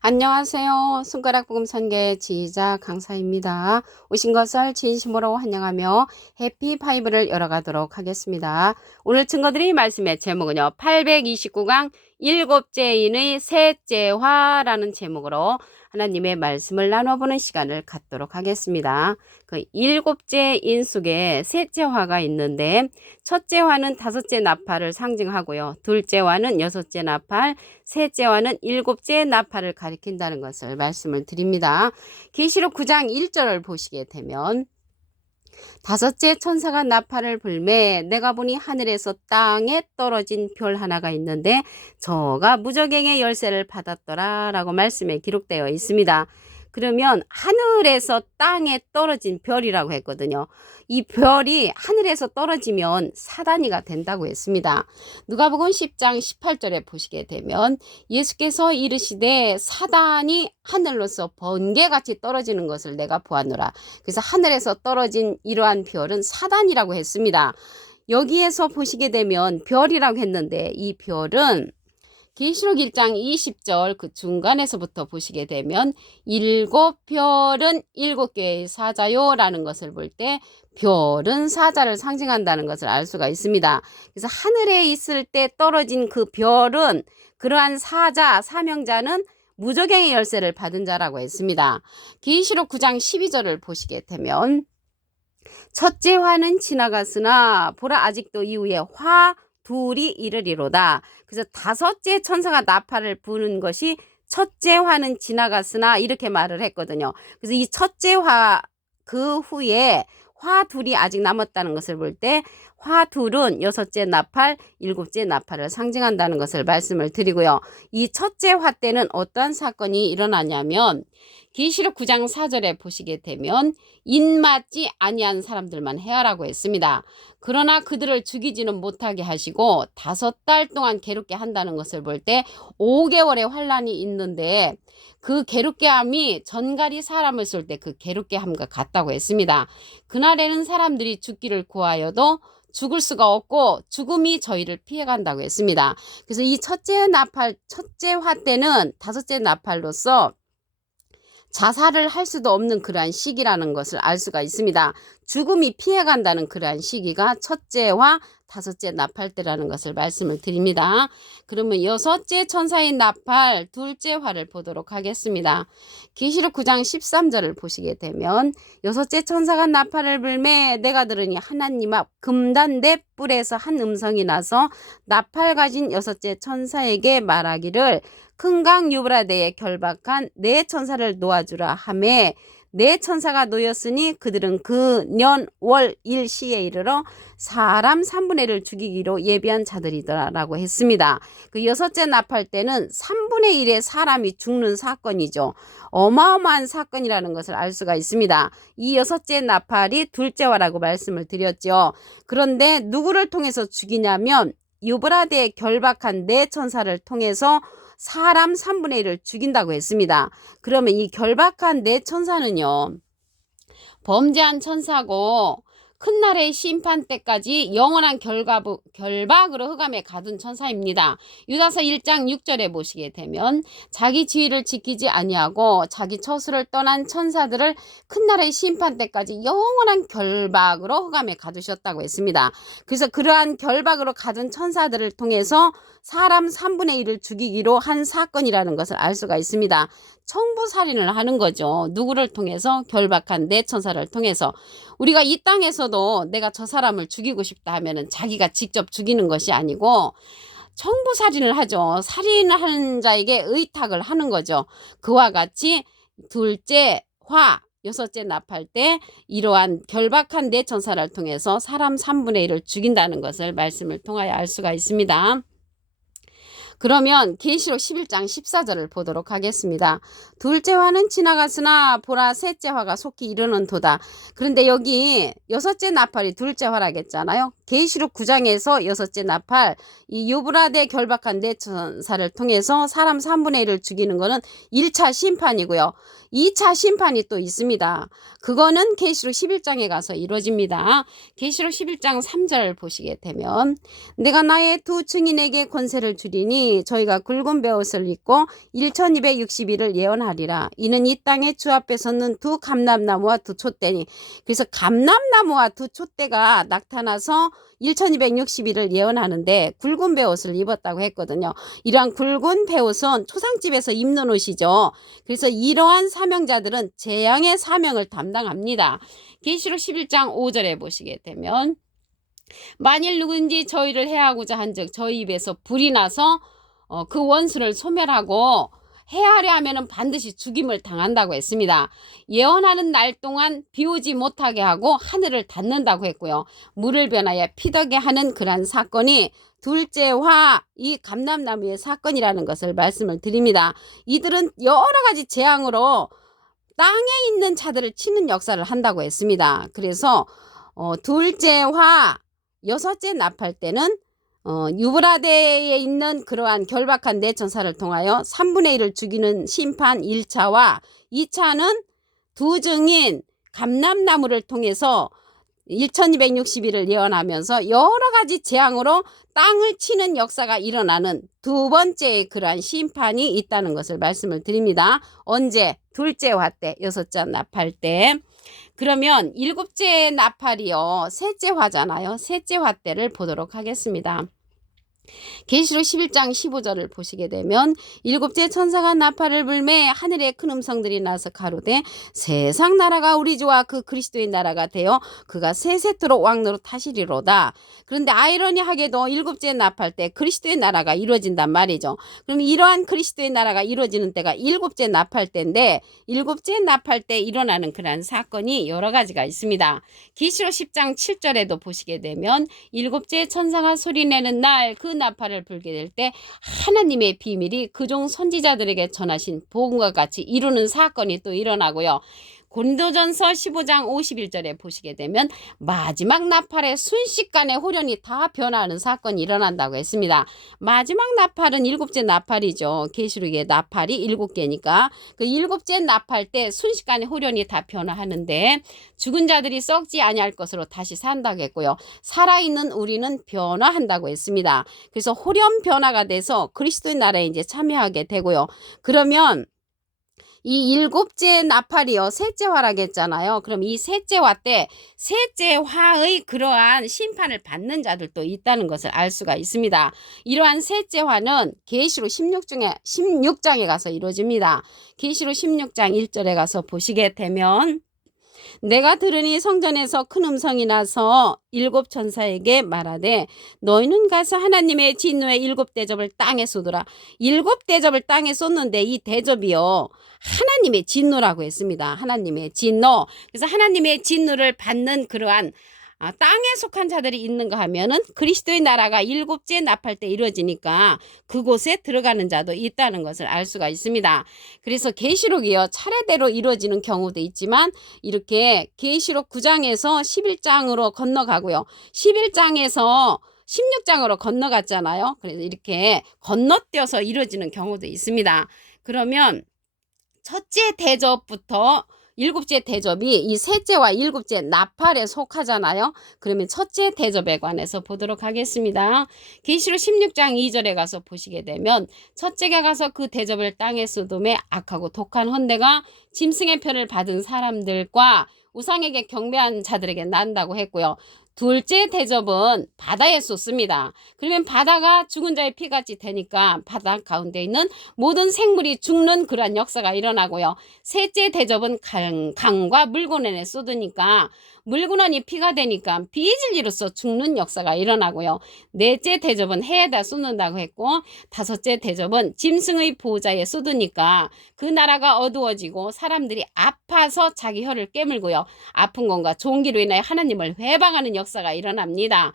안녕하세요. 손가락 복음 선계 지휘자 강사입니다. 오신 것을 진심으로 환영하며 해피파이브를 열어가도록 하겠습니다. 오늘 증거드릴 말씀의 제목은요. 829강 일곱째인의 셋째화라는 제목으로 하나님의 말씀을 나눠보는 시간을 갖도록 하겠습니다. 그 일곱째 인 속에 셋째 화가 있는데 첫째 화는 다섯째 나팔을 상징하고요. 둘째 화는 여섯째 나팔, 셋째 화는 일곱째 나팔을 가리킨다는 것을 말씀을 드립니다. 계시록 9장 1절을 보시게 되면 다섯째 천사가 나팔을 불매 내가 보니 하늘에서 땅에 떨어진 별 하나가 있는데 저가 무저갱의 열쇠를 받았더라 라고 말씀에 기록되어 있습니다. 그러면 하늘에서 땅에 떨어진 별이라고 했거든요. 이 별이 하늘에서 떨어지면 사단이가 된다고 했습니다. 누가복음 10장 18절에 보시게 되면 예수께서 이르시되 사단이 하늘로서 번개같이 떨어지는 것을 내가 보았노라. 그래서 하늘에서 떨어진 이러한 별은 사단이라고 했습니다. 여기에서 보시게 되면 별이라고 했는데 이 별은 계시록 1장 20절 그 중간에서부터 보시게 되면 일곱 별은 일곱 개의 사자요 라는 것을 볼 때 별은 사자를 상징한다는 것을 알 수가 있습니다. 그래서 하늘에 있을 때 떨어진 그 별은 그러한 사자, 사명자는 무저갱의 열쇠를 받은 자라고 했습니다. 계시록 9장 12절을 보시게 되면 첫째 화는 지나갔으나 보라 아직도 이후에 화 둘이 이르리로다. 그래서 다섯째 천사가 나팔을 부는 것이 첫째 화는 지나갔으나 이렇게 말을 했거든요. 그래서 이 첫째 화 그 후에 화 둘이 아직 남았다는 것을 볼 때 화 둘은 여섯째 나팔, 일곱째 나팔을 상징한다는 것을 말씀을 드리고요. 이 첫째 화 때는 어떠한 사건이 일어나냐면 계시록 9장 4절에 보시게 되면 인맞지 아니한 사람들만 해하라고 했습니다. 그러나 그들을 죽이지는 못하게 하시고 5달 동안 괴롭게 한다는 것을 볼 때 5개월의 환란이 있는데 그 괴롭게 함이 전갈이 사람을 쏠 때 그 괴롭게 함과 같다고 했습니다. 그날에는 사람들이 죽기를 구하여도 죽을 수가 없고 죽음이 저희를 피해간다고 했습니다. 그래서 이 첫째 나팔, 첫째 화 때는 다섯째 나팔로서 자살을 할 수도 없는 그러한 시기라는 것을 알 수가 있습니다. 죽음이 피해간다는 그러한 시기가 첫째와 다섯째 나팔 때라는 것을 말씀을 드립니다. 그러면 여섯째 천사의 나팔, 둘째 화를 보도록 하겠습니다. 계시록 9장 13절을 보시게 되면 여섯째 천사가 나팔을 불매 내가 들으니 하나님 앞 금단 네 뿔에서 한 음성이 나서 나팔 가진 여섯째 천사에게 말하기를 큰 강 유브라데에 결박한 네 천사를 놓아주라 하매 네 천사가 놓였으니 그들은 그 년 월 일시에 이르러 사람 3분의 1을 죽이기로 예비한 자들이더라라고 했습니다. 그 여섯째 나팔 때는 3분의 1의 사람이 죽는 사건이죠. 어마어마한 사건이라는 것을 알 수가 있습니다. 이 여섯째 나팔이 둘째화라고 말씀을 드렸죠. 그런데 누구를 통해서 죽이냐면 유브라데에 결박한 네 천사를 통해서 사람 3분의 1을 죽인다고 했습니다. 그러면 이 결박한 네 천사는요. 범죄한 천사고 큰 날의 심판 때까지 영원한 결박으로 흑암에 가둔 천사입니다. 유다서 1장 6절에 보시게 되면 자기 지위를 지키지 아니하고 자기 처소를 떠난 천사들을 큰 날의 심판 때까지 영원한 결박으로 흑암에 가두셨다고 했습니다. 그래서 그러한 결박으로 가둔 천사들을 통해서 사람 3분의 1을 죽이기로 한 사건이라는 것을 알 수가 있습니다. 청부살인을 하는 거죠. 누구를 통해서? 결박한 네 천사를 통해서. 우리가 이 땅에서도 내가 저 사람을 죽이고 싶다 하면은 자기가 직접 죽이는 것이 아니고 청부살인을 하죠. 살인하는 자에게 의탁을 하는 거죠. 그와 같이 둘째 화, 여섯째 나팔 때 이러한 결박한 네 천사를 통해서 사람 3분의 1을 죽인다는 것을 말씀을 통하여 알 수가 있습니다. 그러면 계시록 11장 14절을 보도록 하겠습니다. 둘째 화는 지나갔으나 보라 셋째 화가 속히 이르는 도다. 그런데 여기 여섯째 나팔이 둘째 화라겠잖아요. 계시록 9장에서 여섯째 나팔, 이 유브라데 결박한 대천사를 통해서 사람 3분의 1을 죽이는 거는 1차 심판이고요. 2차 심판이 또 있습니다. 그거는 계시록 11장에 가서 이루어집니다. 계시록 11장 3절 보시게 되면 내가 나의 두 증인에게 권세를 주리니 저희가 굵은 베옷을 입고 1260일을 예언하리라. 이는 이 땅의 주 앞에 섰는 두 감람나무와 두 촛대니. 그래서 감람나무와 두 촛대가 나타나서 1260일을 예언하는데 굵은 베옷을 입었다고 했거든요. 이러한 굵은 베옷은 초상집에서 입는 옷이죠. 그래서 이러한 사명자들은 재앙의 사명을 담당합니다. 계시록 11장 5절에 보시게 되면 만일 누구든지 저희를 해하고자 한즉 저희 입에서 불이 나서 그 원수를 소멸하고 해하려 하면은 반드시 죽임을 당한다고 했습니다. 예언하는 날 동안 비오지 못하게 하고 하늘을 닫는다고 했고요. 물을 변하여 피더게 하는 그러한 사건이 둘째화 이 감람나무의 사건이라는 것을 말씀을 드립니다. 이들은 여러 가지 재앙으로 땅에 있는 자들을 치는 역사를 한다고 했습니다. 그래서 둘째화 여섯째 나팔 때는 유브라데에 있는 그러한 결박한 대천사를 통하여 3분의 1을 죽이는 심판 1차와 2차는 두 증인 감람나무를 통해서 1260일을 예언하면서 여러 가지 재앙으로 땅을 치는 역사가 일어나는 두 번째의 그러한 심판이 있다는 것을 말씀을 드립니다. 언제? 둘째 화 때, 여섯째 나팔 때. 그러면 일곱째 나팔이요. 셋째 화잖아요. 셋째 화 때를 보도록 하겠습니다. 계시록 11장 15절을 보시게 되면 일곱째 천사가 나팔을 불매 하늘에 큰 음성들이 나서 가로되 세상 나라가 우리 주와 그 그리스도의 나라가 되어 그가 세세토록 왕노릇 하시리로다. 그런데 아이러니하게도 일곱째 나팔 때 그리스도의 나라가 이루어진단 말이죠. 그럼 이러한 그리스도의 나라가 이루어지는 때가 일곱째 나팔 때인데 일곱째 나팔 때 일어나는 그러한 사건이 여러 가지가 있습니다. 계시록 10장 7절에도 보시게 되면 일곱째 천사가 소리내는 날 그 나팔을 불게 될 때 하나님의 비밀이 그종 선지자들에게 전하신 복음과 같이 이루는 사건이 또 일어나고요. 고린도전서 15장 51절에 보시게 되면 마지막 나팔에 순식간에 호련이 다 변화하는 사건이 일어난다고 했습니다. 마지막 나팔은 일곱째 나팔이죠. 계시록의 나팔이 7개니까 그 일곱째 나팔 때 순식간에 호련이 다 변화하는데 죽은 자들이 썩지 아니할 것으로 다시 산다고 했고요. 살아있는 우리는 변화한다고 했습니다. 그래서 호련 변화가 돼서 그리스도의 나라에 이제 참여하게 되고요. 그러면 이 일곱째 나팔이요. 셋째 화라고 했잖아요. 그럼 이 셋째 화 때 셋째 화의 그러한 심판을 받는 자들도 있다는 것을 알 수가 있습니다. 이러한 셋째 화는 계시록 16장에 가서 이루어집니다. 계시록 16장 1절에 가서 보시게 되면 내가 들으니 성전에서 큰 음성이 나서 일곱 천사에게 말하되 너희는 가서 하나님의 진노의 일곱 대접을 땅에 쏟으라. 일곱 대접을 땅에 쏟는데 이 대접이요. 하나님의 진노라고 했습니다. 하나님의 진노. 그래서 하나님의 진노를 받는 그러한 땅에 속한 자들이 있는가 하면은 그리스도의 나라가 일곱째 나팔 때 이루어지니까 그곳에 들어가는 자도 있다는 것을 알 수가 있습니다. 그래서 계시록이요 차례대로 이루어지는 경우도 있지만 이렇게 계시록 9장에서 11장으로 건너가고요. 11장에서 16장으로 건너갔잖아요. 그래서 이렇게 건너뛰어서 이루어지는 경우도 있습니다. 그러면 첫째 대접부터 일곱째 대접이 이 셋째와 일곱째 나팔에 속하잖아요. 그러면 첫째 대접에 관해서 보도록 하겠습니다. 계시록 16장 2절에 가서 보시게 되면 첫째가 가서 그 대접을 땅에 쏟음에 악하고 독한 헌대가 짐승의 표를 받은 사람들과 우상에게 경배한 자들에게 난다고 했고요. 둘째 대접은 바다에 쏟습니다. 그러면 바다가 죽은 자의 피같이 되니까 바다 가운데 있는 모든 생물이 죽는 그러한 역사가 일어나고요. 셋째 대접은 강과 물구나무에 쏟으니까 물구나무이 피가 되니까 비진리로서 죽는 역사가 일어나고요. 넷째 대접은 해에다 쏟는다고 했고 다섯째 대접은 짐승의 보호자에 쏟으니까 그 나라가 어두워지고 사람들이 아파서 자기 혀를 깨물고요. 아픈 건가 좋은 기로 인하여 하나님을 회방하는 역사가 일어납니다.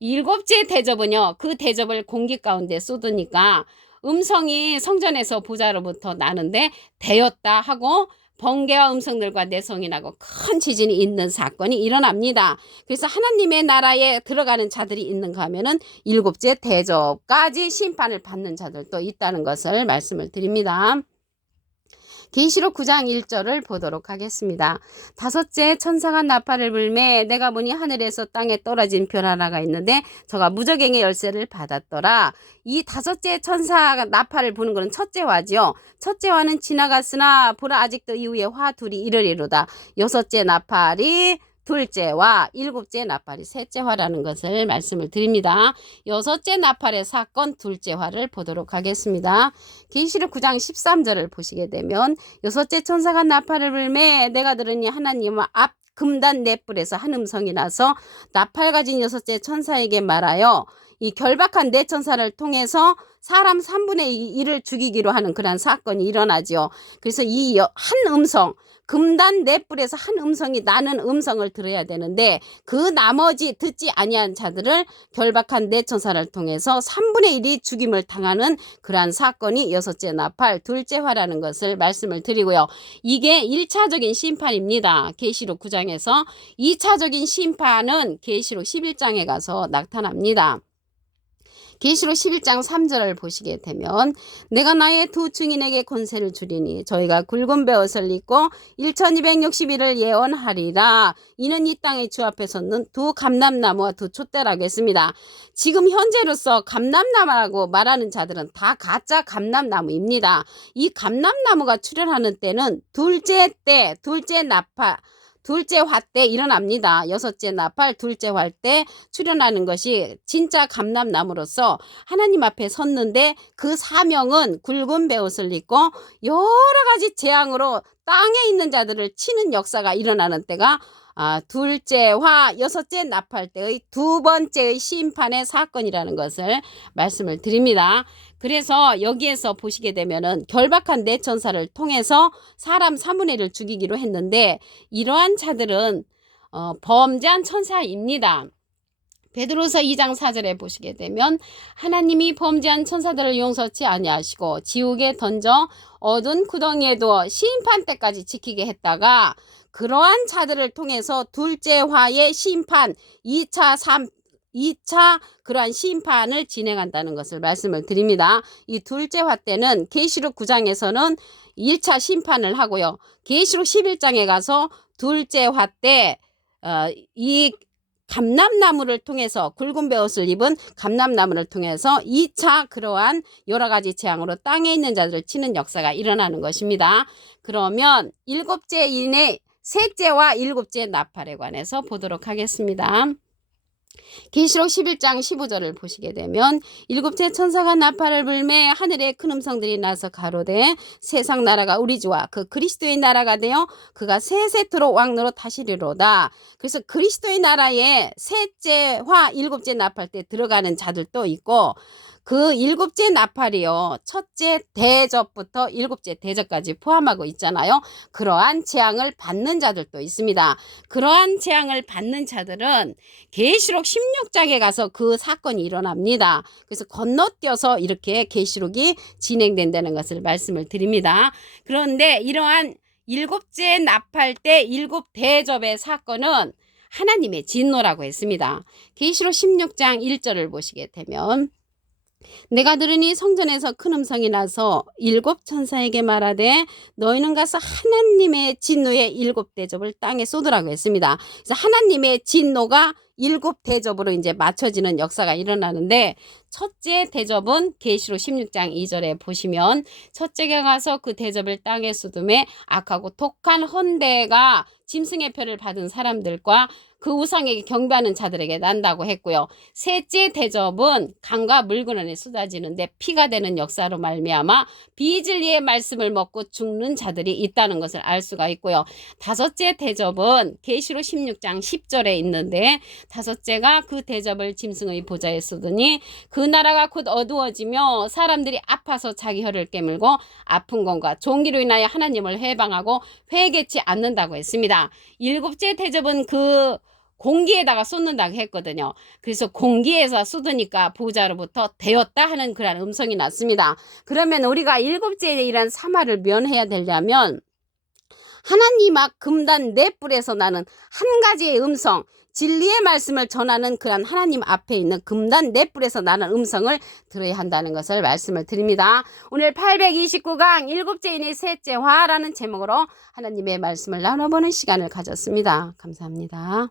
일곱째 대접은요. 그 대접을 공기 가운데 쏟으니까 음성이 성전에서 보좌로부터 나는데 되었다 하고 번개와 음성들과 내성이 나고 큰 지진이 있는 사건이 일어납니다. 그래서 하나님의 나라에 들어가는 자들이 있는가 하면은 일곱째 대접까지 심판을 받는 자들도 있다는 것을 말씀을 드립니다. 계시록 9장 1절을 보도록 하겠습니다. 다섯째 천사가 나팔을 불매 내가 보니 하늘에서 땅에 떨어진 별 하나가 있는데 저가 무저갱의 열쇠를 받았더라. 이 다섯째 천사가 나팔을 부는 것은 첫째 화지요. 첫째 화는 지나갔으나 보라 아직도 이후에 화 둘이 이르리로다. 여섯째 나팔이 둘째와 일곱째 나팔이 셋째화라는 것을 말씀을 드립니다. 여섯째 나팔의 사건 둘째화를 보도록 하겠습니다. 계시록 9장 13절을 보시게 되면 여섯째 천사가 나팔을 불매 내가 들으니 하나님은 앞 금단 넷불에서 한 음성이 나서 나팔 가진 여섯째 천사에게 말하여 이 결박한 네 천사를 통해서 사람 3분의 1을 죽이기로 하는 그런 사건이 일어나지요. 그래서 이 한 음성 금단 넷불에서 한 음성이 나는 음성을 들어야 되는데 그 나머지 듣지 아니한 자들을 결박한 네 천사를 통해서 3분의 1이 죽임을 당하는 그러한 사건이 여섯째 나팔 둘째화라는 것을 말씀을 드리고요. 이게 1차적인 심판입니다. 계시록 9장에서 2차적인 심판은 계시록 11장에 가서 나타납니다. 계시록 11장 3절을 보시게 되면 내가 나의 두 증인에게 권세를 주리니 저희가 굵은 베옷을 입고 1260일을 예언하리라. 이는 이 땅의 주 앞에 섰는 두 감람나무와 두 촛대라고 했습니다. 지금 현재로서 감람나무라고 말하는 자들은 다 가짜 감람나무입니다. 이 감람나무가 출현하는 때는 둘째 때, 둘째 나팔, 둘째 화 때 일어납니다. 여섯째 나팔 둘째 화 때 출현하는 것이 진짜 감람나무로서 하나님 앞에 섰는데 그 사명은 굵은 베옷을 입고 여러 가지 재앙으로 땅에 있는 자들을 치는 역사가 일어나는 때가 둘째 화 여섯째 나팔 때의 두 번째의 심판의 사건이라는 것을 말씀을 드립니다. 그래서 여기에서 보시게 되면은 결박한 네 천사를 통해서 사람 3분의 1을 죽이기로 했는데 이러한 자들은 범죄한 천사입니다. 베드로서 2장 4절에 보시게 되면 하나님이 범죄한 천사들을 용서치 아니하시고 지옥에 던져 어두운 구덩이에 두어 심판 때까지 지키게 했다가 그러한 자들을 통해서 둘째 화의 심판 2차 그러한 심판을 진행한다는 것을 말씀을 드립니다. 이 둘째 화 때는 계시록 9장에서는 1차 심판을 하고요. 계시록 11장에 가서 둘째 화 때 이 감람나무를 통해서 굵은 베옷을 입은 감람나무를 통해서 2차 그러한 여러 가지 재앙으로 땅에 있는 자들을 치는 역사가 일어나는 것입니다. 그러면 일곱째 인의 셋째와 일곱째 나팔에 관해서 보도록 하겠습니다. 계시록 11장 15절을 보시게 되면 일곱째 천사가 나팔을 불매 하늘에 큰 음성들이 나서 가로되 세상 나라가 우리 주와 그 그리스도의 나라가 되어 그가 세세토록 왕노로 다시리로다. 그래서 그리스도의 나라에 셋째 화 일곱째 나팔 때 들어가는 자들도 있고 그 일곱째 나팔이요. 첫째 대접부터 일곱째 대접까지 포함하고 있잖아요. 그러한 재앙을 받는 자들도 있습니다. 그러한 재앙을 받는 자들은 계시록 16장에 가서 그 사건이 일어납니다. 그래서 건너뛰어서 이렇게 계시록이 진행된다는 것을 말씀을 드립니다. 그런데 이러한 일곱째 나팔 때 일곱 대접의 사건은 하나님의 진노라고 했습니다. 계시록 16장 1절을 보시게 되면 내가 들으니 성전에서 큰 음성이 나서 일곱 천사에게 말하되 너희는 가서 하나님의 진노의 일곱 대접을 땅에 쏟으라고 했습니다. 그래서 하나님의 진노가 일곱 대접으로 이제 맞춰지는 역사가 일어나는데 첫째 대접은 계시록 16장 2절에 보시면 첫째가 가서 그 대접을 땅에 쏟음에 악하고 독한 헌대가 짐승의 표를 받은 사람들과 그 우상에게 경배하는 자들에게 난다고 했고요. 셋째 대접은 강과 물건에 쏟아지는데 피가 되는 역사로 말미암아 비진리의 말씀을 먹고 죽는 자들이 있다는 것을 알 수가 있고요. 다섯째 대접은 계시록 16장 10절에 있는데 다섯째가 그 대접을 짐승의 보좌에 쏟으니 그 나라가 곧 어두워지며 사람들이 아파서 자기 혀를 깨물고 아픈 것과 종기로 인하여 하나님을 회방하고 회개치 않는다고 했습니다. 일곱째 대접은 그 공기에다가 쏟는다고 했거든요. 그래서 공기에서 쏟으니까 보좌로부터 되었다 하는 그런 음성이 났습니다. 그러면 우리가 일곱째에 이런 사마를 면해야 되려면 하나님 앞 금단 넷불에서 나는 한 가지의 음성, 진리의 말씀을 전하는 그런 하나님 앞에 있는 금단 넷불에서 나는 음성을 들어야 한다는 것을 말씀을 드립니다. 오늘 829강 일곱째이니 셋째 화라는 제목으로 하나님의 말씀을 나눠보는 시간을 가졌습니다. 감사합니다.